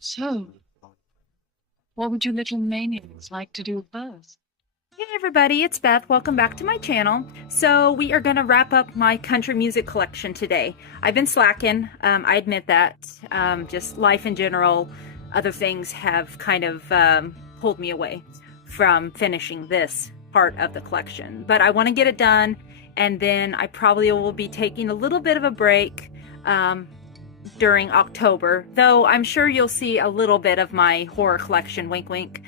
So, what would you little maniacs like to do first? Hey everybody, it's Beth. Welcome back to my channel. So we are going to wrap up my country music collection today. I've been slacking, I admit that. Just life in general, other things have kind of pulled me away from finishing this part of the collection. But I want to get it done, and then I probably will be taking a little bit of a break during October, though I'm sure you'll see a little bit of my horror collection, wink wink,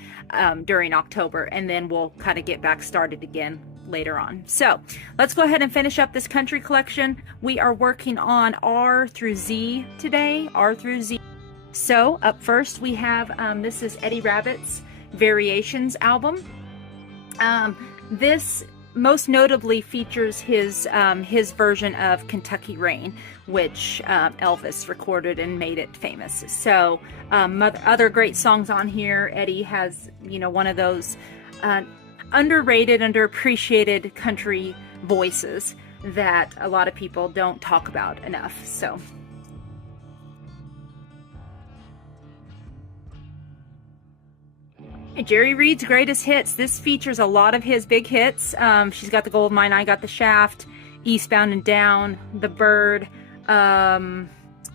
during October, and then we'll kind of get back started again later on. So let's go ahead and finish up this country collection. We are working on R through Z today, R through Z. So up first we have, this is Eddie Rabbitt's Variations album. This most notably features his version of Kentucky Rain, which Elvis recorded and made it famous. So other great songs on here. Eddie has, one of those underrated, underappreciated country voices that a lot of people don't talk about enough. So Jerry Reed's Greatest Hits. This features a lot of his big hits. She's Got the Gold Mine, I Got the Shaft, Eastbound and Down, The Bird, a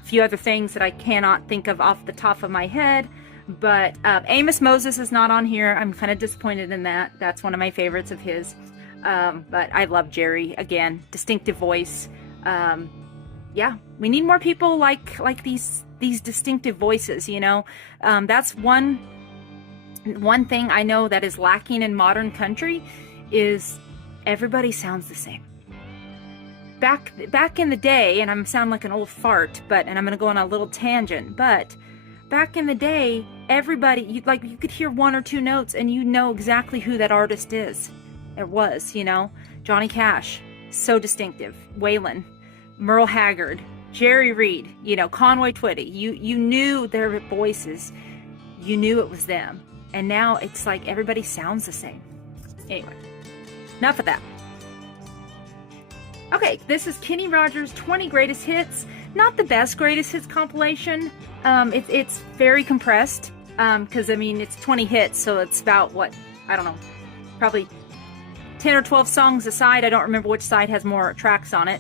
few other things that I cannot think of off the top of my head. But Amos Moses is not on here. I'm kind of disappointed in that. That's one of my favorites of his. But I love Jerry. Again, distinctive voice. Yeah, we need more people like these distinctive voices, That's one thing I know that is lacking in modern country is everybody sounds the same. Back in the day, and I'm sound like an old fart, and I'm gonna go on a little tangent, but back in the day, everybody, you could hear one or two notes and you know exactly who that artist is. It was, Johnny Cash, so distinctive. Waylon, Merle Haggard, Jerry Reed, Conway Twitty. You knew their voices. You knew it was them. And now it's like everybody sounds the same. Anyway, enough of that. Okay, this is Kenny Rogers' 20 Greatest Hits. Not the best Greatest Hits compilation. It's very compressed because, it's 20 hits, so it's about, I don't know, probably 10 or 12 songs a side. I don't remember which side has more tracks on it,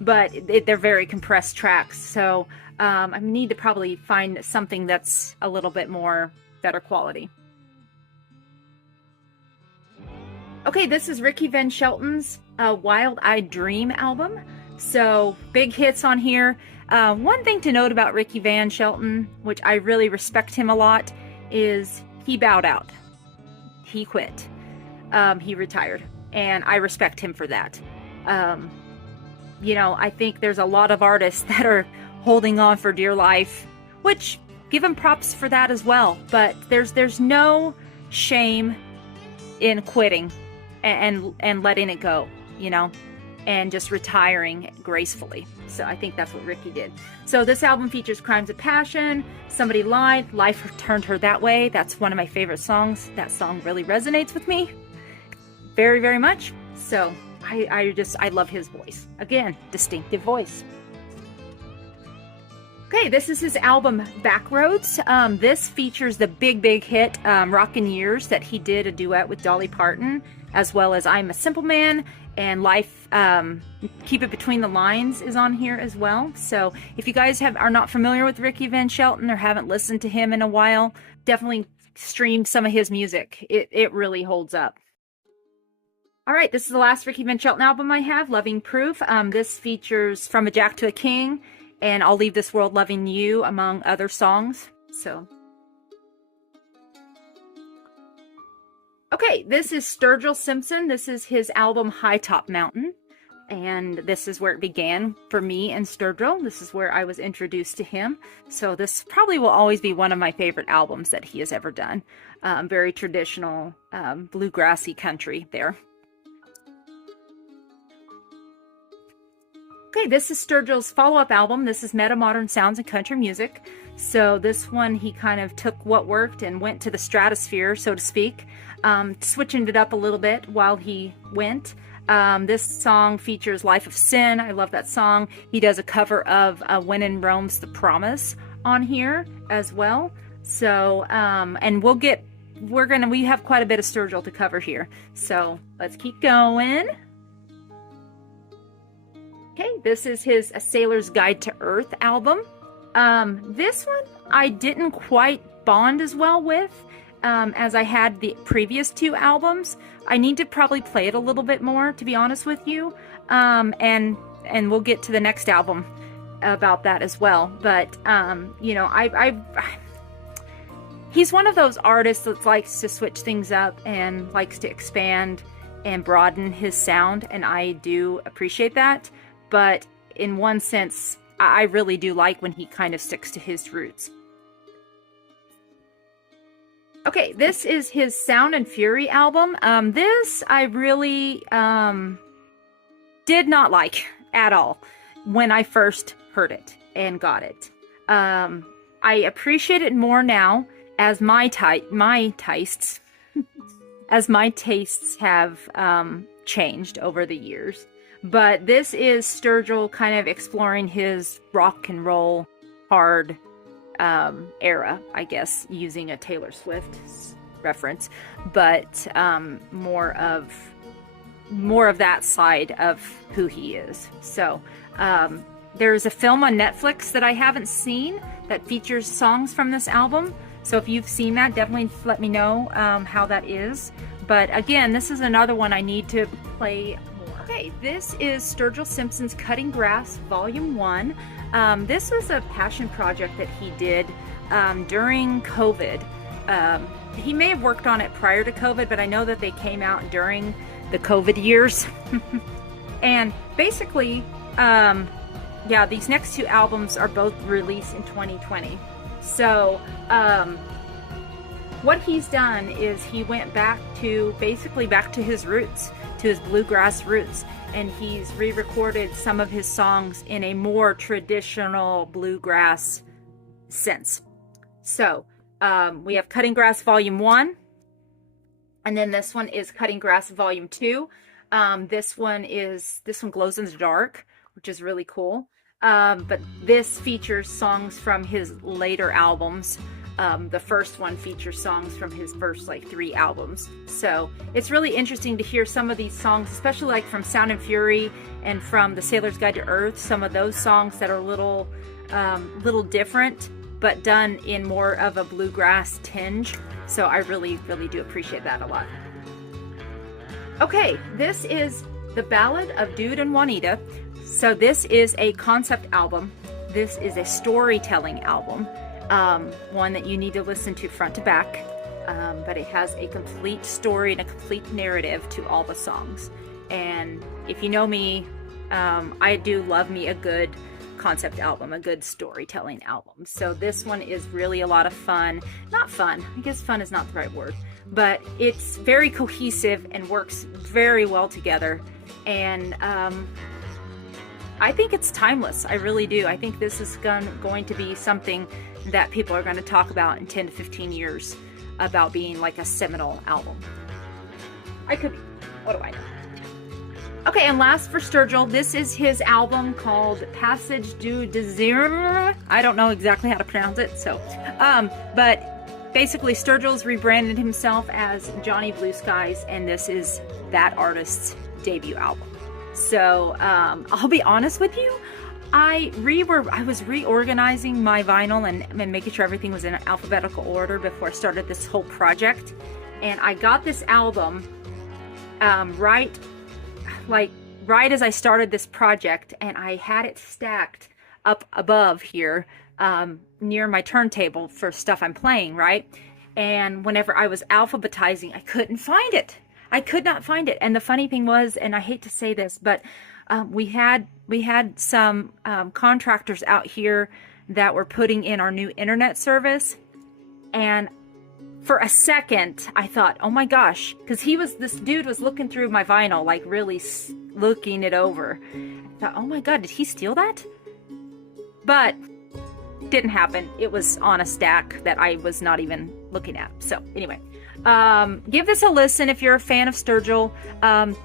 but they're very compressed tracks. So I need to probably find something that's a little bit more better quality. Okay, this is Ricky Van Shelton's Wild Eyed Dream album. So big hits on here. One thing to note about Ricky Van Shelton, which I really respect him a lot, is he bowed out. He quit. He retired, and I respect him for that. I think there's a lot of artists that are holding on for dear life, which give him props for that as well. But there's no shame in quitting and letting it go, and just retiring gracefully. So I think that's what Ricky did. So this album features Crimes of Passion, Somebody Lied, Life Turned Her That Way. That's one of my favorite songs. That song really resonates with me very, very much. So I love his voice. Again, distinctive voice. Okay, this is his album Backroads. This features the big hit Rockin' Years that he did a duet with Dolly Parton, as well as I'm a Simple Man, and Life, Keep It Between the Lines is on here as well. So if you guys are not familiar with Ricky Van Shelton or haven't listened to him in a while, definitely stream some of his music. It really holds up. All right, this is the last Ricky Van Shelton album I have, Loving Proof. This features From a Jack to a King and I'll Leave This World Loving You, among other songs. So, okay, this is Sturgill Simpson. This is his album High Top Mountain, and this is where it began for me and Sturgill. This is where I was introduced to him. So this probably will always be one of my favorite albums that he has ever done. Very traditional, bluegrassy country there. Okay, this is Sturgill's follow-up album. This is Meta Modern Sounds and Country Music. So this one, he kind of took what worked and went to the stratosphere, so to speak, switching it up a little bit while he went. This song features Life of Sin. I love that song. He does a cover of When in Rome's The Promise on here as well. So, and we have quite a bit of Sturgill to cover here. So let's keep going. Okay, this is his A Sailor's Guide to Earth album. This one I didn't quite bond as well with as I had the previous two albums. I need to probably play it a little bit more, to be honest with you. And we'll get to the next album about that as well. But, you know, he's one of those artists that likes to switch things up and likes to expand and broaden his sound, and I do appreciate that. But in one sense, I really do like when he kind of sticks to his roots. Okay, this is his Sound and Fury album. This I really did not like at all when I first heard it and got it. I appreciate it more now as my tastes have changed over the years. But this is Sturgill kind of exploring his rock and roll hard era, I guess, using a Taylor Swift reference, but more of that side of who he is. So there's a film on Netflix that I haven't seen that features songs from this album. So if you've seen that, definitely let me know how that is. But again, this is another one I need to play more. Okay, this is Sturgill Simpson's Cutting Grass Volume 1. This was a passion project that he did during COVID. He may have worked on it prior to COVID, but I know that they came out during the COVID years. And basically, yeah, these next two albums are both released in 2020. So, what he's done is he went back to his roots, to his bluegrass roots, and he's re-recorded some of his songs in a more traditional bluegrass sense. So, we have Cutting Grass Volume 1, and then this one is Cutting Grass Volume 2. This one glows in the dark, which is really cool. But this features songs from his later albums. The first one features songs from his first 3 albums. So it's really interesting to hear some of these songs, especially from Sound and Fury and from The Sailor's Guide to Earth, some of those songs that are little different, but done in more of a bluegrass tinge. So I really, really do appreciate that a lot. Okay, this is The Ballad of Dude and Juanita. So this is a concept album. This is a storytelling album, one that you need to listen to front to back, but it has a complete story and a complete narrative to all the songs. And if you know me, I do love me a good concept album, a good storytelling album. So this one is really a lot of fun. Not fun, I guess fun is not the right word, but it's very cohesive and works very well together. And I think it's timeless. I really do. I think this is going to be something that people are going to talk about in 10 to 15 years about being like a seminal album. I could be. What do I know? Okay, and last for Sturgill, this is his album called Passage du Désir. I don't know exactly how to pronounce it, so, but basically Sturgill's rebranded himself as Johnny Blue Skies, and this is that artist's debut album. So, I'll be honest with you, I was reorganizing my vinyl and making sure everything was in alphabetical order before I started this whole project, and I got this album right as I started this project, and I had it stacked up above here near my turntable for stuff I'm playing, right? And whenever I was alphabetizing, I couldn't find it. I could not find it. And the funny thing was, and I hate to say this, but we had some contractors out here that were putting in our new internet service, and for a second I thought, oh my gosh, because this dude was looking through my vinyl, like really looking it over. I thought, oh my god, did he steal that? But didn't happen. It was on a stack that I was not even looking at. So anyway, give this a listen if you're a fan of Sturgill.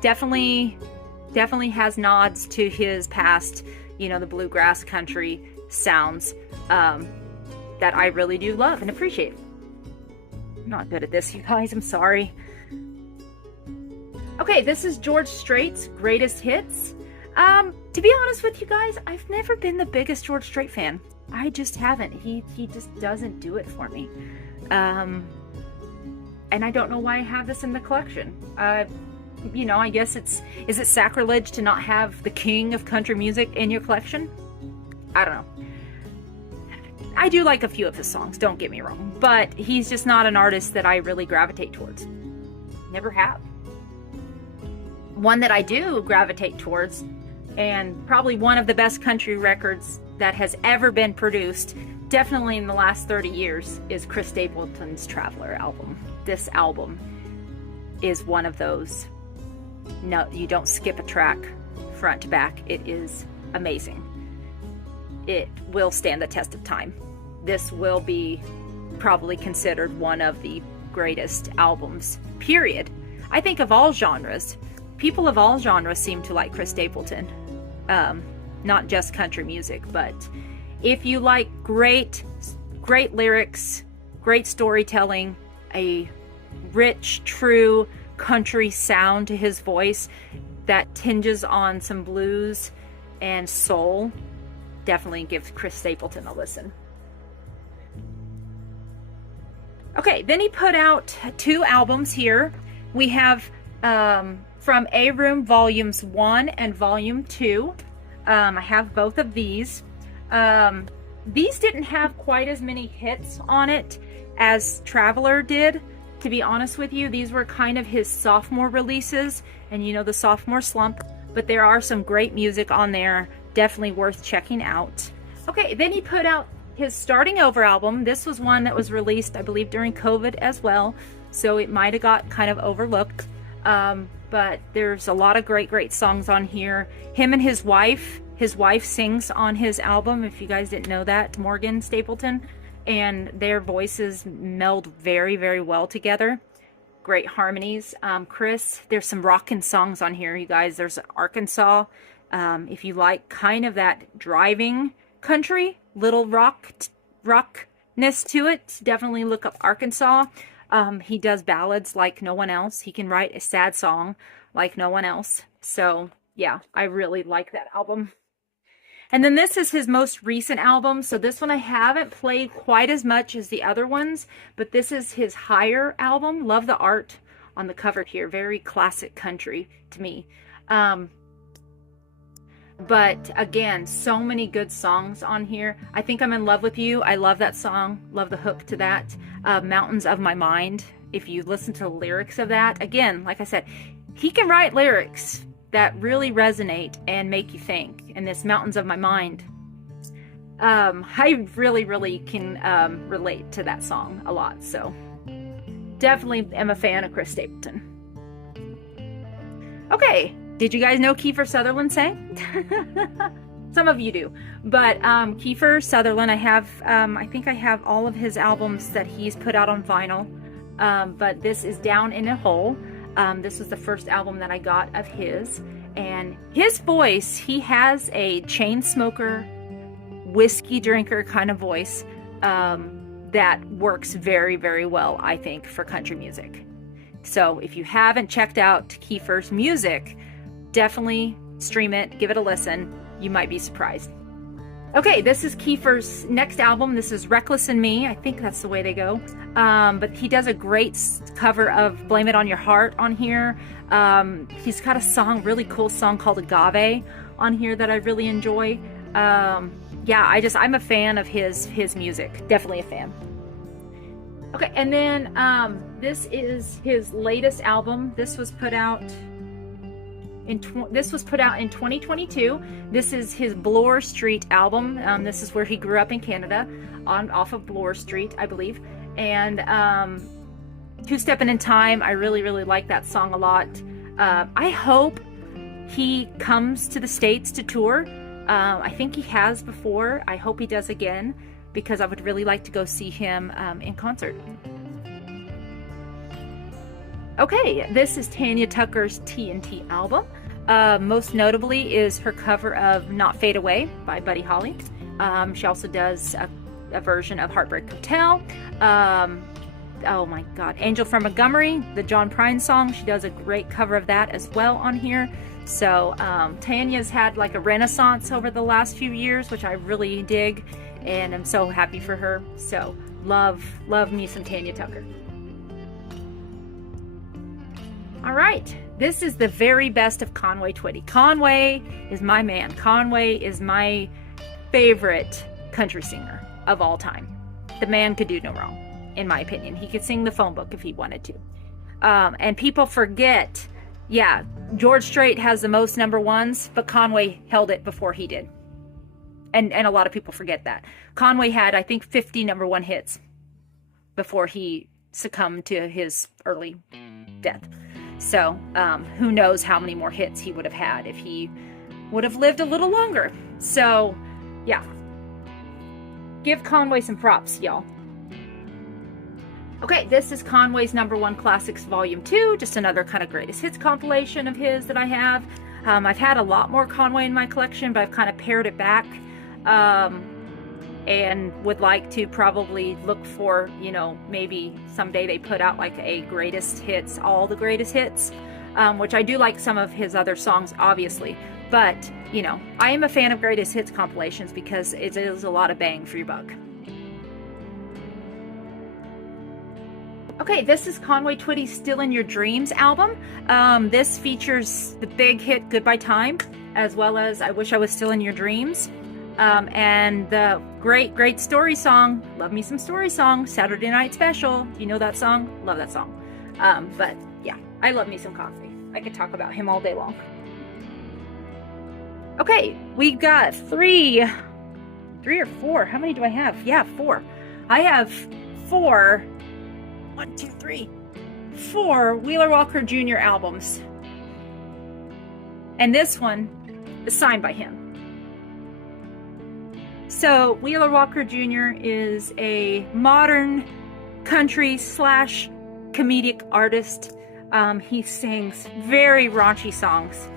Definitely has nods to his past, the bluegrass country sounds. that I really do love and appreciate. I'm not good at this, you guys. I'm sorry. Okay, this is George Strait's Greatest Hits. To be honest with you guys, I've never been the biggest George Strait fan. I just haven't. He just doesn't do it for me. And I don't know why I have this in the collection. You know, I guess is it sacrilege to not have the king of country music in your collection? I don't know. I do like a few of his songs, don't get me wrong, but he's just not an artist that I really gravitate towards. Never have. One that I do gravitate towards, and probably one of the best country records that has ever been produced, definitely in the last 30 years, is Chris Stapleton's Traveler album. This album is one of those. No, you don't skip a track front to back. It is amazing. It will stand the test of time. This will be probably considered one of the greatest albums, period. I think of all genres. People of all genres seem to like Chris Stapleton. Not just country music, but if you like great lyrics, great storytelling, a rich, true country sound to his voice that tinges on some blues and soul, definitely give Chris Stapleton a listen. Okay, then he put out 2 albums here. We have from A Room Volumes 1 and Volume 2. I have both of these. These didn't have quite as many hits on it as Traveler did. To be honest with you, these were kind of his sophomore releases, and you know, the sophomore slump, but there are some great music on there, definitely worth checking out. Okay, then he put out his Starting Over album. This was one that was released, I believe, during COVID as well, so it might have got kind of overlooked, but there's a lot of great songs on here. Him and his wife sings on his album, if you guys didn't know that, Morgan Stapleton, and their voices meld very well together. Great harmonies. Chris, there's some rockin' songs on here, you guys. There's Arkansas. If you like kind of that driving country, little rockness to it, definitely look up Arkansas. He does ballads like no one else. He can write a sad song like no one else. So yeah, I really like that album. And then this is his most recent album. So this one I haven't played quite as much as the other ones, but this is his Higher album. Love the art on the cover here. Very classic country to me. But again, so many good songs on here. I Think I'm in Love with You. I love that song. Love the hook to that. Mountains of My Mind. If you listen to the lyrics of that, again, like I said, he can write lyrics that really resonate and make you think. And this Mountains of My Mind, I really can relate to that song a lot. So definitely am a fan of Chris Stapleton. Okay, did you guys know Kiefer Sutherland sang? Some of you do, but Kiefer Sutherland, I think I have all of his albums that he's put out on vinyl, but this is Down in a Hole. This was the first album that I got of his, and his voice, he has a chain smoker, whiskey drinker kind of voice that works very well, I think, for country music. So if you haven't checked out Kiefer's music, definitely stream it, give it a listen. You might be surprised. Okay, this is Kiefer's next album. This is Reckless in Me. I think that's the way they go. But he does a great cover of Blame It on Your Heart on here. He's got a song, really cool song called Agave on here that I really enjoy. Yeah, I'm a fan of his music. Definitely a fan. Okay, and then this is his latest album. This was put out in 2022. This is his Bloor Street album. This is where he grew up in Canada, off of Bloor Street, I believe. And Two Steppin' in Time, I really like that song a lot. I hope he comes to the States to tour. I think he has before. I hope he does again, because I would really like to go see him in concert. Okay, this is Tanya Tucker's TNT album. Most notably is her cover of Not Fade Away by Buddy Holly. She also does a version of Heartbreak Hotel. Oh my God, Angel from Montgomery, the John Prine song. She does a great cover of that as well on here. So Tanya's had like a renaissance over the last few years, which I really dig, and I'm so happy for her. So love me some Tanya Tucker. All right, this is the very best of Conway Twitty. Conway is my man. Conway is my favorite country singer of all time. The man could do no wrong, in my opinion. He could sing the phone book if he wanted to. And people forget, yeah, George Strait has the most number ones, but Conway held it before he did. And a lot of people forget that. Conway had, I think, 50 number one hits before he succumbed to his early death. So who knows how many more hits he would have had if he would have lived a little longer. So yeah, give Conway some props, y'all. Okay, this is Conway's Number One Classics Volume 2, just another kind of greatest hits compilation of his that I have. I've had a lot more Conway in my collection, but I've kind of pared it back, and would like to probably look for, you know, maybe someday they put out like a greatest hits, all the greatest hits, which I do like some of his other songs, obviously. But, you know, I am a fan of greatest hits compilations because it is a lot of bang for your buck. Okay, this is Conway Twitty's Still in Your Dreams album. This features the big hit Goodbye Time, as well as I Wish I Was Still in Your Dreams. And the great story song, Love Me Some Story Song, Saturday Night Special. You know that song? Love that song. But yeah, I love me some Conway. I could talk about him all day long. Okay, we got three or four. How many do I have? Yeah, 4. I have 4. 1, 2, 3, 4 Wheeler Walker Jr. albums. And this one is signed by him. So Wheeler Walker Jr. is a modern country / comedic artist. He sings very raunchy songs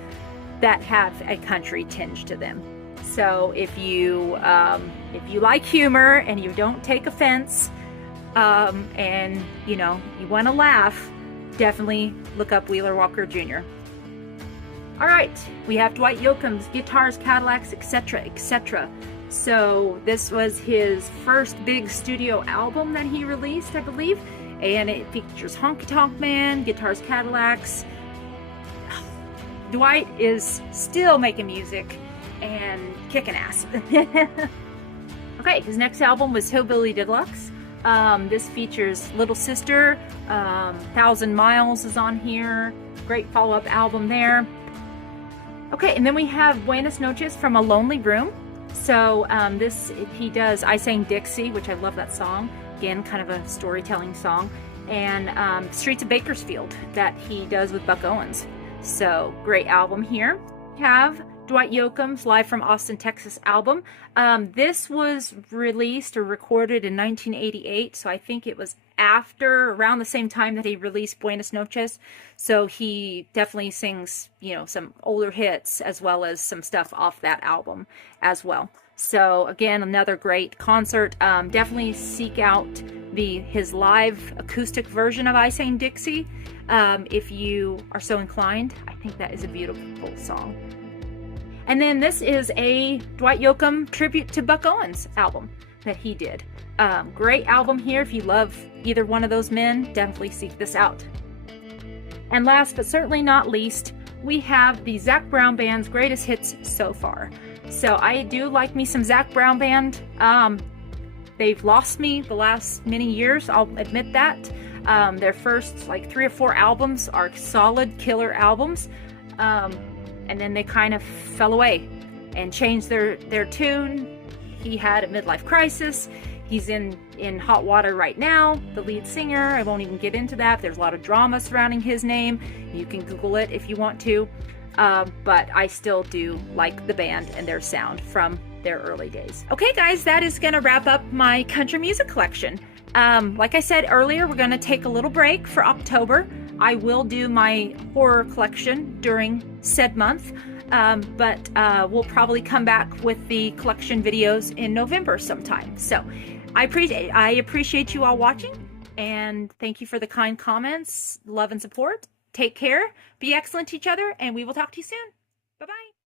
that have a country tinge to them. So if you like humor and you don't take offense, and you know, you want to laugh, definitely look up Wheeler Walker Jr. All right, we have Dwight Yoakam's Guitars, Cadillacs, etc., etc. So this was his first big studio album that he released, I believe, and it features Honky Tonk Man, Guitars, Cadillacs. Dwight is still making music and kicking ass. Okay, his next album was Hillbilly Deluxe. This features Little Sister, 1,000 Miles is on here. Great follow-up album there. Okay, and then we have Buenas Noches from A Lonely Room. So he does I Sang Dixie, which I love that song. Again, kind of a storytelling song. And Streets of Bakersfield that he does with Buck Owens. So great album here. We have Dwight Yoakam's Live from Austin, Texas album. This was released or recorded in 1988, so I think it was around the same time that he released Buenas Noches. So he definitely sings, you know, some older hits as well as some stuff off that album as well. So again, another great concert. Definitely seek out his live acoustic version of I Sang Dixie if you are so inclined. I think that is a beautiful song. And then this is a Dwight Yoakam tribute to Buck Owens album that he did. Great album here. If you love either one of those men, definitely seek this out. And last but certainly not least, we have the Zac Brown Band's greatest hits so far. So I do like me some Zac Brown Band. They've lost me the last many years, I'll admit that. Their first like 3 or 4 albums are solid killer albums. And then they kind of fell away and changed their tune. He had a midlife crisis. He's in hot water right now, the lead singer. I won't even get into that. There's a lot of drama surrounding his name. You can Google it if you want to. But I still do like the band and their sound from their early days. Okay, guys, that is going to wrap up my country music collection. Like I said earlier, we're going to take a little break for October. I will do my horror collection during said month, but we'll probably come back with the collection videos in November sometime. So I appreciate you all watching, and thank you for the kind comments, love, and support. Take care, be excellent to each other, and we will talk to you soon. Bye bye.